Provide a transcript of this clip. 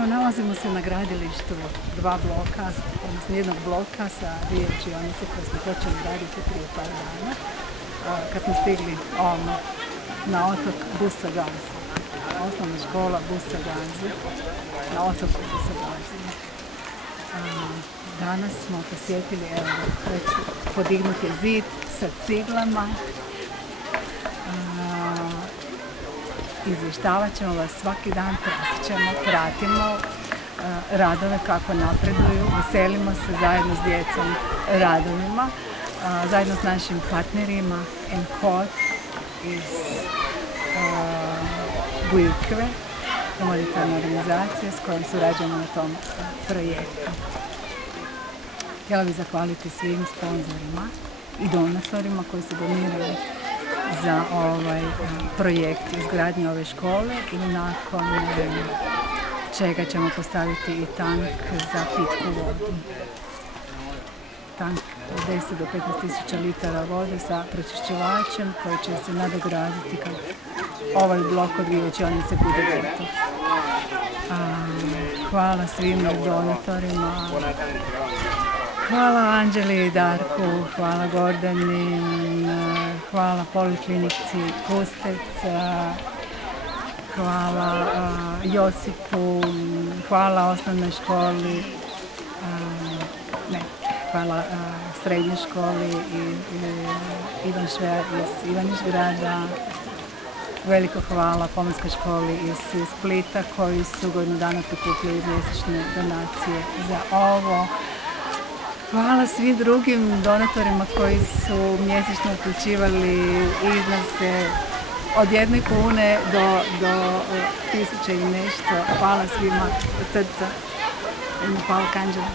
Evo, nalazimo se na gradilištu dva bloka, odnosno jednog bloka sa dvije učionice koje smo počeli raditi prije par dana. Kad smo stigli na otok Busa Gazi, osnovna škola Busa Gazi, na otoku Busa Gazi. Danas smo posjetili, evo, već podignut je zid sa ciglama. Izvještavat ćemo vas svaki dan, pratimo radove kako napreduju, veselimo se zajedno s djecom radovima, zajedno s našim partnerima NCOD iz Bujikve, humanitarna organizacija s kojom surađujemo na tom projektu. Htjela bih zahvaliti svim sponzorima i donatorima koji su donirali za ovaj projekt izgradnje ove škole i nakon čega ćemo postaviti i tank za pitku vodu. Tank od 10 do 15.000 litara vode sa pročišćivačem koji će se nadograditi kad ovaj blok od dvije učionice bude gotov. Hvala svim donatorima. Hvala Anđeli i Darku, hvala Gordani, hvala Poliklinici Kustec, hvala Josipu, hvala osnovnoj školi, hvala srednjoj školi Ivan Švejar iz Ivanić-grada. Veliko hvala Pomorskoj školi iz Splita koji su godinu dana prikupljali mjesečne donacije za ovo. Hvala svim drugim donatorima koji su mjesečno uključivali iznose od 1 kune do 1000 i nešto. Hvala svima od srca. Hvala Kanđela.